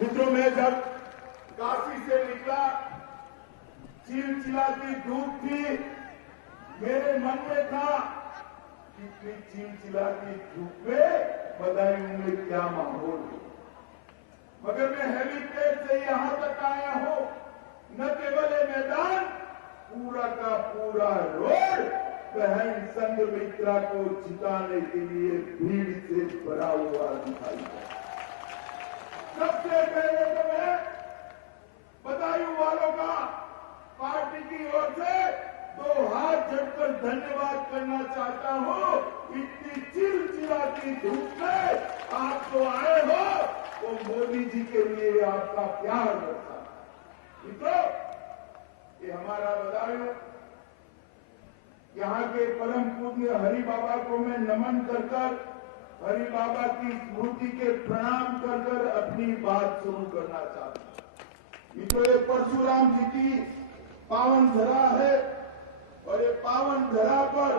मित्रों, मैं जब काशी से निकला, चिलचिलाती धूप थी, मेरे मन में था इतनी चिलचिलाती धूप में बदायूं में क्या माहौल है। मगर मैं हेलीपैड से यहां तक आया हूं, न केवल ये मैदान, पूरा का पूरा रोड बहन संघमित्रा को जिताने के लिए भीड़ से भरा हुआ दिखाई दे। सबसे पहले तो मैं बदायूं वालों का पार्टी की ओर से 2 हाथ जोड़कर धन्यवाद करना चाहता हूं। इतनी चिलचिलाती धूप में आप जो आए हो, वो मोदी जी के लिए आपका प्यार बरसा। मित्रों, ये हमारा बदायूं, यहाँ के परम पूज्य हरि बाबा को मैं नमन कर हरि बाबा की स्मृति के प्रणाम कर अपनी बात शुरू करना चाहता हूं। मित्रों, ये परशुराम जी की पावन धरा है और ये पावन धरा पर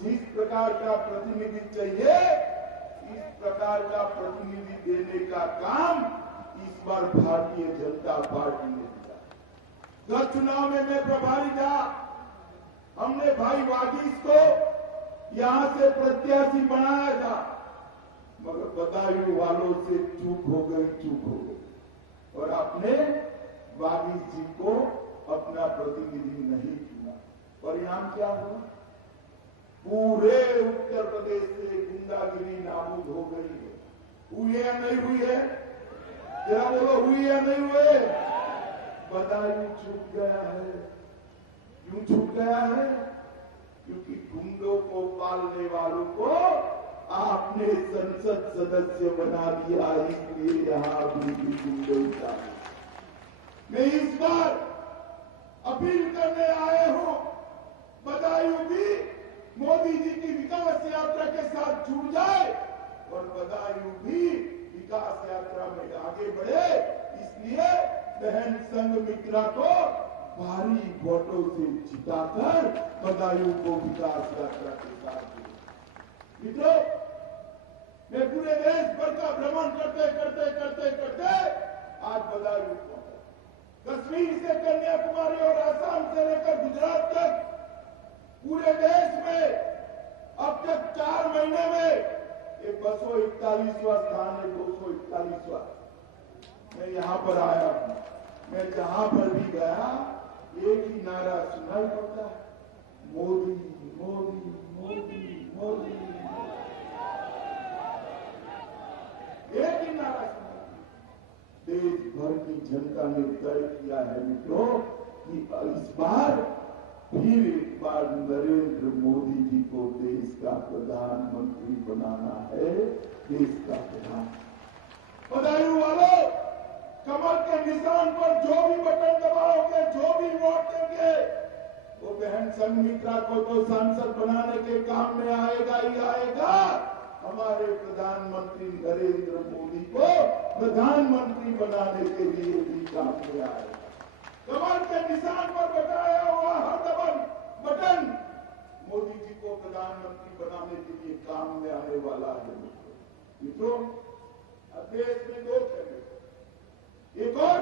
जिस प्रकार का प्रतिनिधि चाहिए, इस प्रकार का प्रतिनिधि देने का काम इस बार भारतीय जनता पार्टी ने दिया। गत चुनाव में मैं प्रभारी था, हमने भाई वागीश को यहां से प्रत्याशी बनाया था, मगर बदायूं वालों से चूक हो गई और आपने वागीश जी को अपना प्रतिनिधि नहीं चुना। परिणाम क्या हुआ? पूरे उत्तर प्रदेश से गुंडागिरी नाबूद हो गई है। हुई है या नहीं हुई है? जरा बोलो, हुई या नहीं हुए? बदायूं छूट गया है। क्यों छूट गया है? क्योंकि गुंडों को पालने वालों को आपने संसद सदस्य बना दिया, इसलिए यहां भी गुंडे उतारे। मैं इस बार अपील करने आए हूं, बदायूं भी मोदी जी की विकास यात्रा के साथ जुड़ जाए और बदायूं भी विकास यात्रा में आगे बढ़े। इसलिए बहन संघमित्रा को भारी वोटों से जिताकर बदायूं को विकास यात्रा के साथ जोड़े। मित्रों, मैं पूरे देश भर का भ्रमण करते आज बदायूं पहुंचा। कश्मीर से कन्याकुमारी और आसाम से लेकर गुजरात तक पूरे देश में अब तक 4 महीने में ये 241वां स्थान है, 241वां। मैं यहां पर आया हूं, मैं जहां पर भी गया एक ही नारा सुनाई पड़ता है, मोदी मोदी मोदी मोदी। एक ही नारा सुनाई। देश भर की जनता ने तय किया है मित्रों कि इस बार फिर एक बार नरेंद्र मोदी जी को देश का प्रधानमंत्री बनाना है, देश का प्रधान। बदायूं वालों, कमल के निशान पर जो भी बटन दबाओगे, जो भी वोट देंगे, वो बहन संघमित्रा को तो सांसद बनाने के काम में आएगा ही आएगा, हमारे प्रधानमंत्री नरेंद्र मोदी को प्रधानमंत्री बनाने के लिए भी काम में आएगा। कमल के निशान पर बताया हुआ हर बटन मोदी जी को प्रधानमंत्री बनाने के लिए काम में आने वाला है। मित्रों, अब देश में 2 चैनल, एक और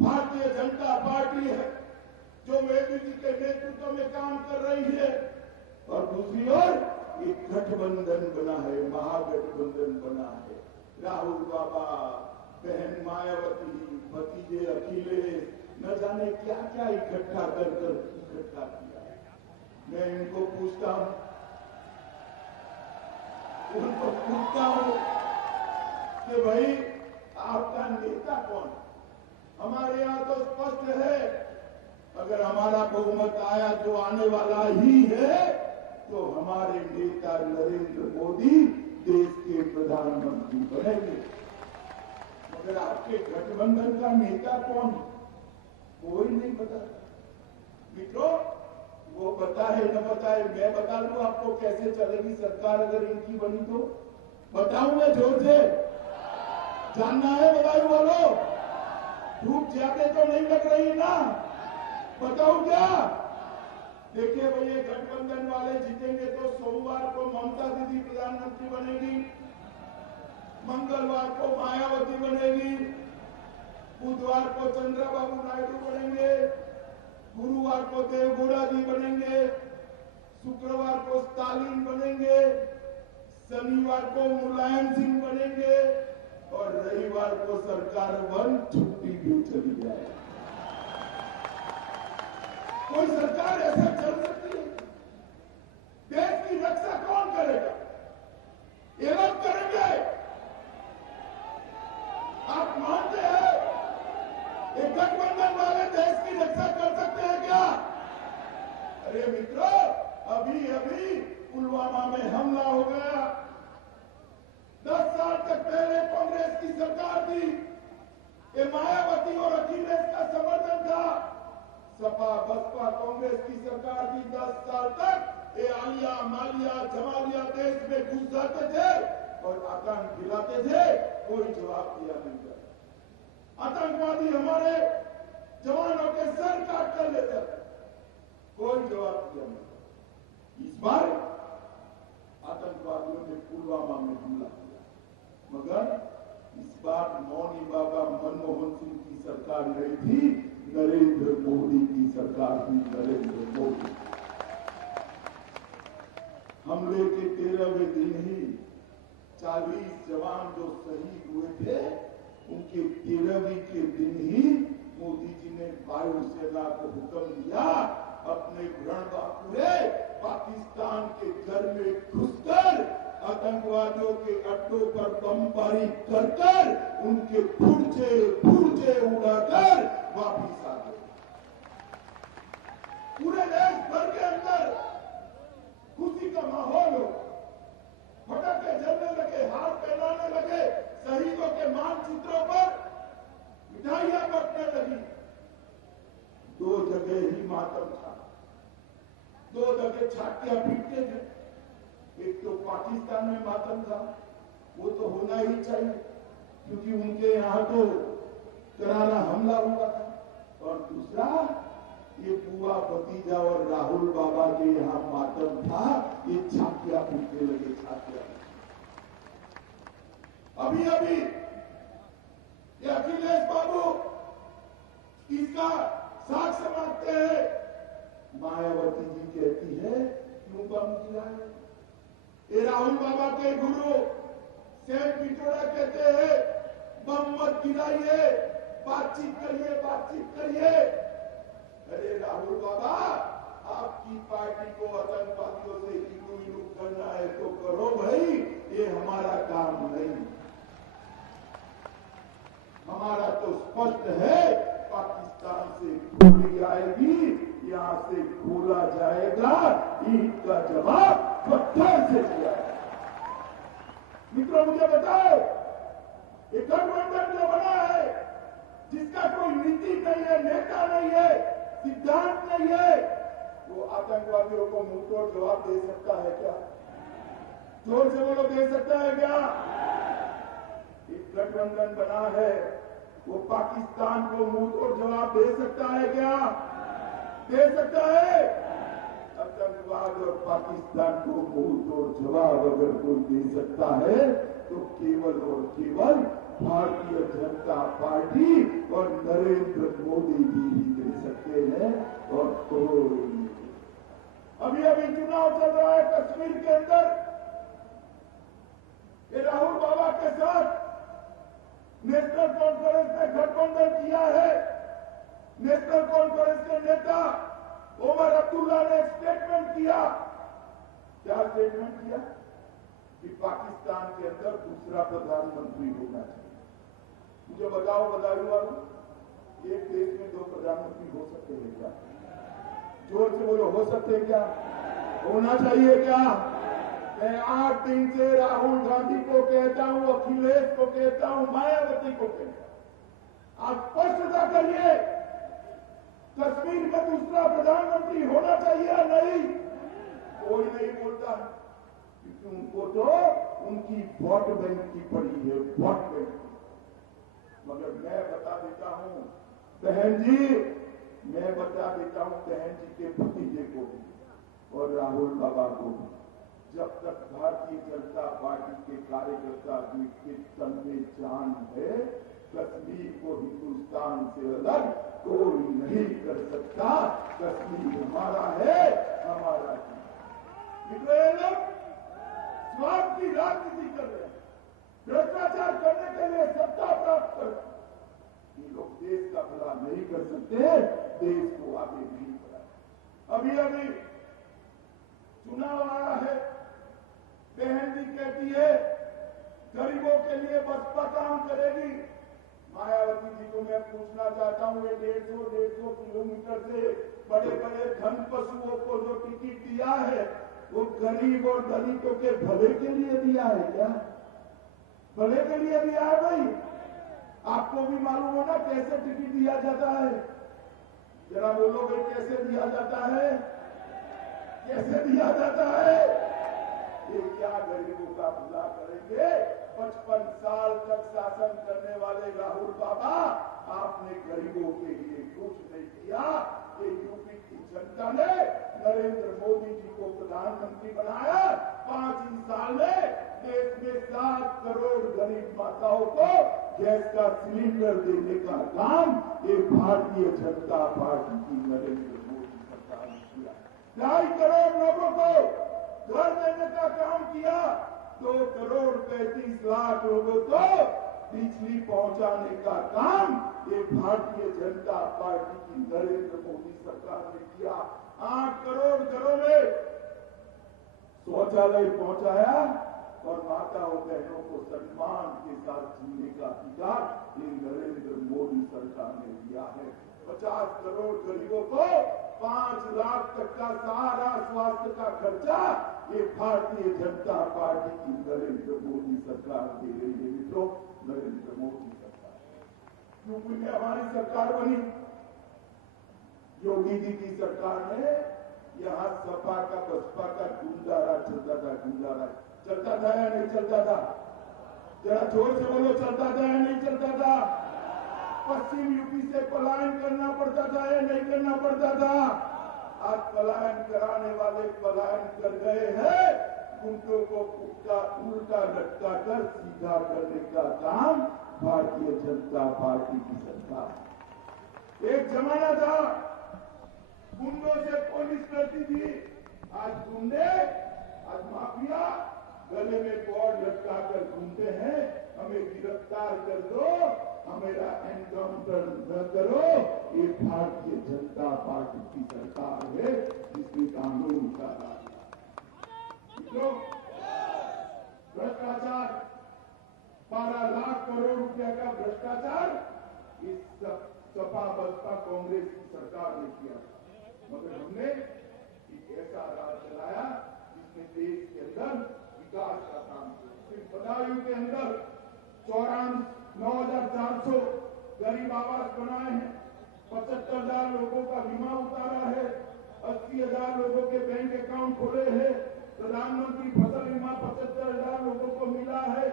भारतीय जनता पार्टी है जो मोदी जी के नेतृत्व में काम कर रही है, और दूसरी ओर एक गठबंधन बना है, महागठबंधन बना है। राहुल बाबा, बहन मायावती, भतीजे अखिलेश, न जाने क्या क्या इकट्ठा किया है। मैं इनको पूछता हूं कि भाई आपका नेता कौन? हमारे यहां तो स्पष्ट है, अगर हमारा बहुमत आया जो आने वाला ही है, तो हमारे नेता नरेंद्र मोदी देश के प्रधानमंत्री बनेंगे। मगर आपके गठबंधन का नेता कौन है? कोई नहीं बता। मित्रों, वो बताए न बताए, मैं बता दूं आपको कैसे चलेगी सरकार अगर इनकी बनी तो? बताऊं मैं जोर से? जानना है बदायूं वालों? धूप ज्यादा तो नहीं लग रही ना? बताऊं क्या? देखिए भैया, गठबंधन वाले जीतेंगे तो सोमवार को ममता दीदी प्रधानमंत्री बनेगी। मंगलवार को मायावती बनेगी, बुधवार को चंद्रबाबू नायडू बनेंगे, गुरुवार को देवगौड़ा जी बनेंगे, शुक्रवार को स्टालिन बनेंगे, शनिवार को मुलायम सिंह बनेंगे और रविवार को सरकार बंद, छुट्टी भी चली जाएगी। कोई सरकार ऐसा चल सकती है? देश की रक्षा कौन करेगा? ये लोग करेंगे। आप मानते हैं ये गठबंधन वाले देश की रक्षा कर सकते हैं क्या? अरे मित्रों, अभी अभी पुलवामा में हमला हो गया। 10 साल तक पहले कांग्रेस की सरकार थी, ये मायावती और अखिलेश का समर्थन था। सपा बसपा कांग्रेस की सरकार थी। 10 साल तक ये आलिया मालिया जमालिया देश में घुस जाते थे और आतंक गिराते थे, कोई जवाब दिया नहीं था। आतंकवादी हमारे जवानों के सर काट कर लेते थे, कोई जवाब दिया नहीं। इस बार आतंकवादियों ने पुलवामा में हमला किया, मगर इस बार मौनी बाबा मनमोहन सिंह की सरकार नहीं थी, नरेंद्र मोदी की सरकार थी। नरेंद्र मोदी हमले के 13वें दिन ही 40 जवान जो शहीद हुए थे, उनके 13वीं के दिन ही मोदी जी ने वायुसेना को हुक्म दिया, अपने रणबांकुरे पाकिस्तान के घर में घुसकर आतंकवादियों के अड्डों पर बमबारी कर उनके पुर्जे उड़ाकर वापिस आ गए। पूरे देश भर के अंदर खुशी का माहौल हो, पटाखे जलने लगे, हार पहनाने लगे, शहीदों के मानचित्रों पर मिठाइयां बंटने लगी। 2 जगह ही मातम था, 2 जगह छातियां पीटते थे। एक तो पाकिस्तान में मातम था, वो तो होना ही चाहिए क्योंकि उनके यहां तो करारा हमला हुआ था, और दूसरा ये बुआ भतीजा और राहुल बाबा के यहां मातम था, ये छातियां पीटने लगे, छातियां। अभी अभी ये अखिलेश बाबू इसका साक्ष्य मांगते हैं। मायावती जी कहती है क्यों बम गिराए? ये राहुल बाबा के गुरु सेठ पिटोड़ा कहते हैं बम मत गिराइए, बातचीत करिए, बातचीत करिए। अरे राहुल बाबा, आपकी पार्टी को आतंकवादियों से इलू करना है तो करो भाई, ये हमारा काम नहीं। हमारा तो स्पष्ट है, पाकिस्तान से गोली आएगी, यहां से खोला जाएगा, ईद का जवाब पत्थर से दिया। मित्रों मुझे बताओ, ये गठबंधन जो बना है, जिसका कोई नीति नहीं है, नेता नहीं है, सिद्धांत नहीं है, वो आतंकवादियों को मुंहतोड़ जवाब दे सकता है क्या? जोर से बोलो, दे सकता है क्या? एक गठबंधन बना है, वो पाकिस्तान को मुंहतोड़ जवाब दे सकता है क्या? दे सकता है? आतंकवाद और पाकिस्तान को मुंहतोड़ जवाब अगर कोई दे सकता है तो केवल और केवल भारतीय जनता पार्टी और नरेंद्र मोदी जी ही दे सकते हैं, और कोई नहीं। अभी अभी चुनाव चल रहा है कश्मीर के अंदर, ये राहुल बाबा के साथ नेशनल कॉन्फ्रेंस ने गठबंधन किया है। नेशनल कॉन्फ्रेंस के नेता उमर अब्दुल्ला ने स्टेटमेंट किया। क्या स्टेटमेंट किया? कि पाकिस्तान के अंदर दूसरा प्रधानमंत्री होना चाहिए। मुझे बताओ बदायूं वालों, एक देश में 2 प्रधानमंत्री हो सकते हैं क्या? जोर से बोलो, हो सकते हैं क्या? होना चाहिए क्या? मैं 8 दिन से राहुल गांधी को कहता हूं, अखिलेश को कहता हूं, मायावती को कहता हूं, आप स्पष्टता करिए, कश्मीर में दूसरा प्रधानमंत्री होना चाहिए या नहीं? कोई नहीं बोलता, क्योंकि उनको तो उनकी वोट बैंक की पड़ी है, वोट बैंक। मगर मैं बता देता हूं बहन जी, मैं बता देता हूं बहन जी के भतीजे को भी और राहुल बाबा को भी, जब तक भारतीय जनता पार्टी के कार्यकर्ता के तन में जान है, कश्मीर को हिंदुस्तान से अलग कोई नहीं कर सकता। कश्मीर हमारा है, हमारा ही। ये लोग स्वार्थ की राजनीति कर रहे हैं, भ्रष्टाचार करने के लिए सत्ता प्राप्त कर, ये लोग देश का भला नहीं कर सकते, देश को आगे नहीं बढ़ा। अभी अभी चुनाव आया है, बहन जी कहती है गरीबों के लिए बसपा काम करेगी। मायावती जी को मैं पूछना चाहता हूं, ये 150 किलोमीटर से बड़े बड़े धन पशुओं को जो टिकट दिया है, वो गरीब और दलितों के भले के लिए दिया है क्या? भले के लिए दिया है भाई? आपको भी मालूम है ना कैसे टिकट दिया जाता है? जरा बोलोगे कैसे दिया जाता है? कैसे दिया जाता है? ये क्या गरीबों का भला करेंगे? 55 साल तक शासन करने वाले राहुल बाबा, आपने गरीबों के लिए कुछ नहीं किया। ये यूपी की जनता ने नरेंद्र मोदी जी को प्रधानमंत्री बनाया। 5 ही साल में देश में 7 करोड़ गरीब माताओं को गैस का सिलेंडर देने का काम ये भारतीय जनता पार्टी की नरेंद्र मोदी सरकार ने किया। 2.5 करोड़ लोगों को घर देने का काम किया। 2 करोड़ 35 लाख लोगों को बिजली पहुंचाने का काम ये भारतीय जनता पार्टी की नरेंद्र मोदी सरकार ने किया। 8 करोड़ घरों में शौचालय पहुंचाया और माताओं बहनों को सम्मान के साथ जीने का अधिकार ये नरेंद्र मोदी सरकार ने दिया है। 50 करोड़ गरीबों को 5 लाख तक का सारा स्वास्थ्य का खर्चा ये भारतीय जनता पार्टी की नरेंद्र मोदी सरकार दे रही है। मित्रों, नरेंद्र मोदी सरकार यूपी में हमारी सरकार बनी, योगी जी की सरकार में यहाँ सपा का बसपा का गुंडा राज चलता था। गुंडा राज चलता था या नहीं चलता था? जरा जोर से बोलो, चलता था या नहीं चलता था? पश्चिम यूपी से पलायन करना पड़ता था या नहीं करना पड़ता था? आज पलायन कराने वाले पलायन कर गए हैं। गुंडों को उल्टा लटका कर सीधा करने का काम भारतीय जनता पार्टी की सरकार। एक जमाना था गुंडों से पुलिस लड़ती थी, आज गुंडे, आज माफिया गले में बोर्ड लटका कर घूमते हैं, हमें गिरफ्तार कर दो, हमेरा एनकाउंटर न करो। ये भारतीय जनता पार्टी की सरकार है जिसने कानून का राज। भ्रष्टाचार, 12 लाख करोड़ रुपए का भ्रष्टाचार इस सपा बसपा कांग्रेस की सरकार ने किया, मगर हमने एक ऐसा राज चलाया जिसने देश के अंदर विकास का काम किया। सिर्फ बदायूं के अंदर 9,400 गरीब आवास बनाए हैं, 75,000 लोगों का बीमा उतारा है, 80,000 लोगों के बैंक अकाउंट खोले हैं, प्रधानमंत्री फसल बीमा 75,000 लोगों को मिला है,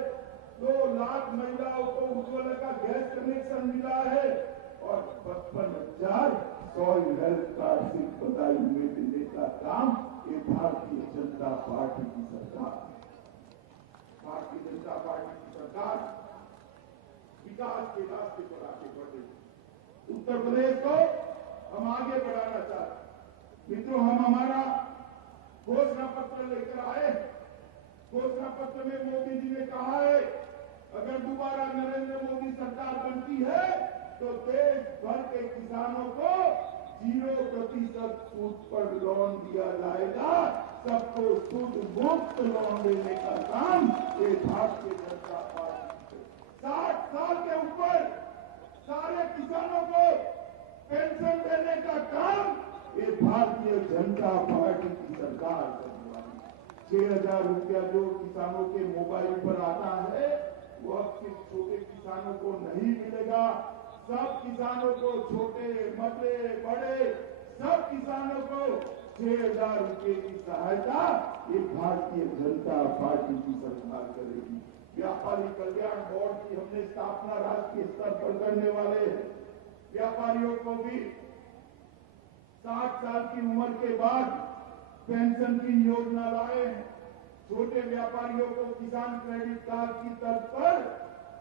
2 लाख महिलाओं को उज्ज्वला का गैस कनेक्शन मिला है और 55,000 सॉइल हेल्थ कार्ड से बदायूं में देने का काम ये भारतीय जनता पार्टी की सरकार। भारतीय जनता पार्टी की सरकार विकास के रास्ते पर आगे बढ़ रही। उत्तर प्रदेश को हम आगे बढ़ाना चाहते। मित्रों, हम हमारा घोषणा पत्र लेकर आए। घोषणा पत्र में मोदी जी ने कहा है अगर दोबारा नरेंद्र मोदी सरकार बनती है तो देश भर के किसानों को 0% सूद पर लोन दिया जाएगा। सबको सूद मुक्त लोन देने का काम ये भारतीय जनता पार्टी 60 साल के ऊपर सारे किसानों को पेंशन देने का काम ये भारतीय जनता पार्टी की सरकार करने वाली। 6,000 रुपया जो किसानों के मोबाइल पर आता है वो अब सिर्फ छोटे किसानों को नहीं मिलेगा, सब किसानों को, छोटे मोटे बड़े सब किसानों को 6,000 रुपये की सहायता ये भारतीय जनता पार्टी की सरकार करेगी। व्यापारी कल्याण बोर्ड की हमने स्थापना राष्ट्रीय स्तर पर करने वाले हैं। व्यापारियों को भी 60 साल की उम्र के बाद पेंशन की योजना लाए हैं। छोटे व्यापारियों को किसान क्रेडिट कार्ड की तर्ज पर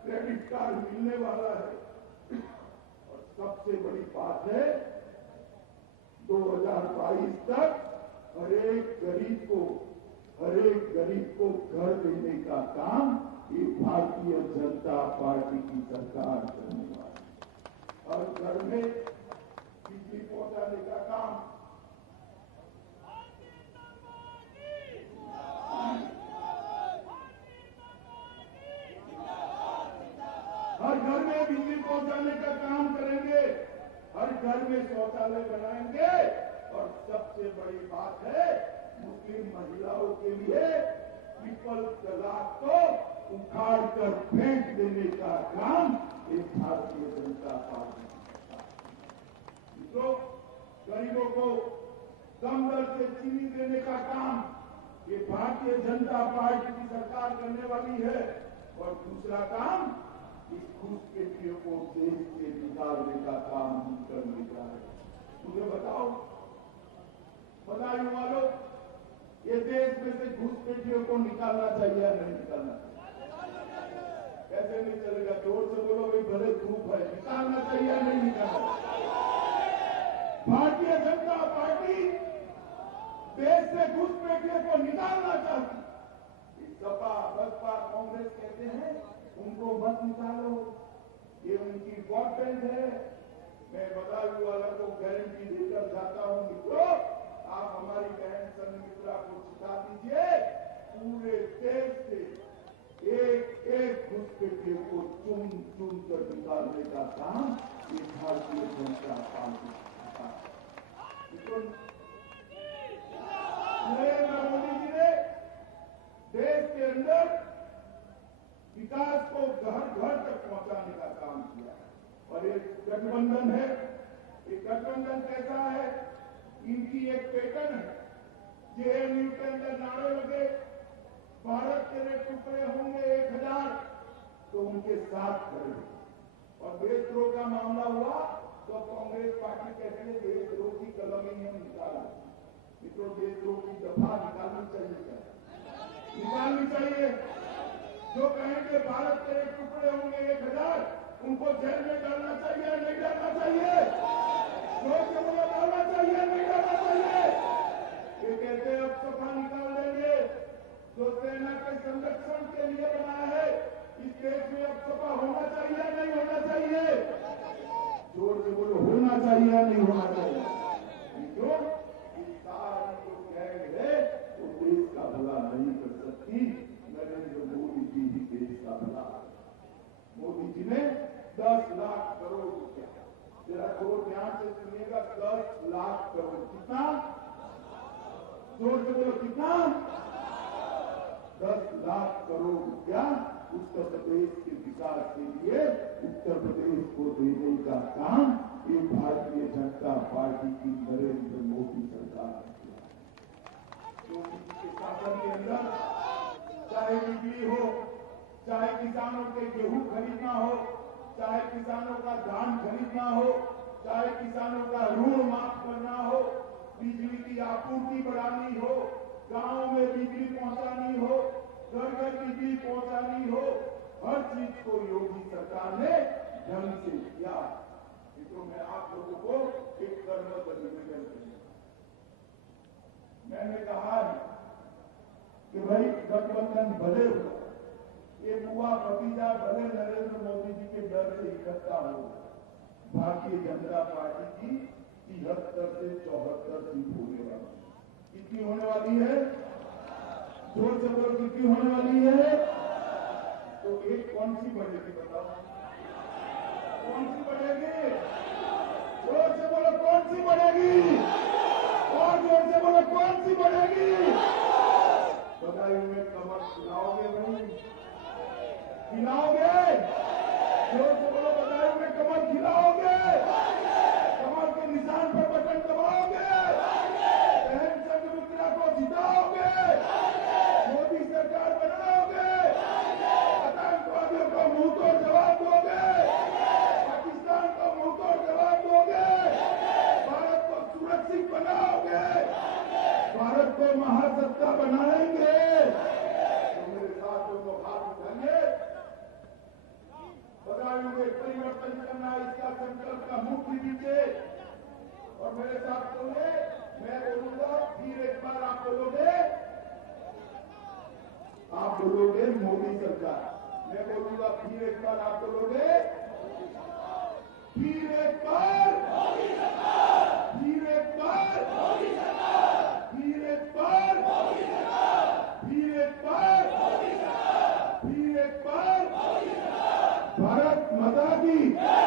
क्रेडिट कार्ड मिलने वाला है। और सबसे बड़ी बात है, 2022 तक हर एक गरीब को घर देने का काम ये भारतीय जनता पार्टी की सरकार करने वाली है। हर घर में बिजली पहुंचाने का काम, हर घर में बिजली पहुंचाने का काम करेंगे, हर घर में शौचालय बनाएंगे। और सबसे बड़ी बात है, मुस्लिम महिलाओं के लिए ट्रिपल तलाक को उखाड़ कर फेंक देने का काम ये भारतीय जनता पार्टी। तो गरीबों को कम दर से चीनी देने का काम ये भारतीय जनता पार्टी की सरकार करने वाली है। और दूसरा काम, इस घुसपैठियों को देश से निकालने का काम हम करने जा रहे हैं। मुझे बताओ वालों, ये देश में से घुसपैठियों को निकालना चाहिए या नहीं निकालना चाहिए? कैसे नहीं चलेगा? जोर से बोलो भाई, भले धूप है, निकालना चाहिए या नहीं निकालना? भारतीय जनता पार्टी देश से घुसपैठियों को निकालना चाहती। सपा बसपा कांग्रेस कहते हैं उनको मत निकालो, ये उनकी वोट बैंक है। मैं बदायूं वाला को गारंटी देकर जाता हूं, मित्रों आप हमारी बहन संमित्रा को जिता दीजिए। पूरे देश से एक एक घुसपैठियों को चुन चुन कर निकालने का काम ये भारतीय जनता पार्टी का। नरेंद्र मोदी जी ने देश के अंदर विकास को घर घर तक पहुंचाने का काम किया। और एक गठबंधन है, ये गठबंधन कैसा है? इनकी एक पैटर्न है, जेएनयू के अंदर नारे लगे, भारत के टुकड़े होंगे 1000 तो उनके साथ खड़े। और देशद्रोह का मामला हुआ तो कांग्रेस पार्टी कहते हैं देशद्रोह की कलम ही हम निकाला। मित्रों, देशद्रोह की दफा निकालनी चाहिए, निकालनी चाहिए। जो कहेंगे भारत के टुकड़े होंगे 1000 उनको जेल में डालना चाहिए, नहीं डालना चाहिए? डालना चाहिए, नहीं डालना चाहिए? ये कहते हैं अब सपा निकाल देंगे, जो सेना के संरक्षण के लिए बना है। इस देश में अब सपा होना चाहिए या नहीं होना चाहिए? जोर से बोलो, होना चाहिए या नहीं होना चाहिए? क्यों? इस सारी जो गैंग है वो देश का भला नहीं कर सकती। नरेंद्र मोदी जी ही देश का भला। मोदी जी ने 10 लाख करोड़ रुपया, जरा थोड़ा ध्यान से सुनिएगा, 10 लाख करोड़। कितना? जोर से बोलो, कितना? 10 लाख करोड़ रुपया उत्तर प्रदेश के विकास के लिए उत्तर प्रदेश को देने का काम ये भारतीय जनता पार्टी की नरेंद्र मोदी सरकार ने किया। मोदी जी के शासन के अंदर चाहे बिजली हो, चाहे किसानों के गेहूं खरीदना हो, चाहे किसानों का धान खरीदना हो, चाहे किसानों का ऋण माफ करना हो, बिजली की आपूर्ति बढ़ानी हो, गांवों में बिजली पहुंचानी हो, घर घर बिजली पहुंचानी हो, हर चीज को योगी सरकार ने ढंग से किया। तो मैं आप लोगों को एक कर्मठ निवेदन करूंगा। मैंने कहा कि भाई गठबंधन भले हो, ये बुआ भतीजा भले नरेंद्र मोदी जी के डर से इकट्ठा हो, भारतीय जनता पार्टी की 73 से 74 सीट होने वाली। कितनी होने वाली है? जोर से बोलो, कितनी होने वाली है? तो एक कौन सी बढ़ेगी बताओ? कौन सी बढ़ेगी? जोर से बोलो, कौन सी बढ़ेगी? और जोर से बोलो, कौन सी बढ़ेगी? बधाई में कमर खिलाओगे भाई? खिलाओगे? जोर से बोलो, बधाई में कमर खिलाओगे? कमर के निशान पर बटन दबाओगे? बहन संघमित्रा को जिताओगे? मोदी सरकार बनाओगे? आतंकवादियों को मुंह तोड़ जवाब दोगे? पाकिस्तान को मुंह तोड़ जवाब दोगे? भारत को सुरक्षित बनाओगे? भारत को महासत्ता बनाएंगे? सरकार। मैं बोलूंगा फिर एक बार, आप बोलोगे फिर एक बार, फिर एक बार, फिर एक बार, फिर एक बार, फिर एक बार। भारत माता की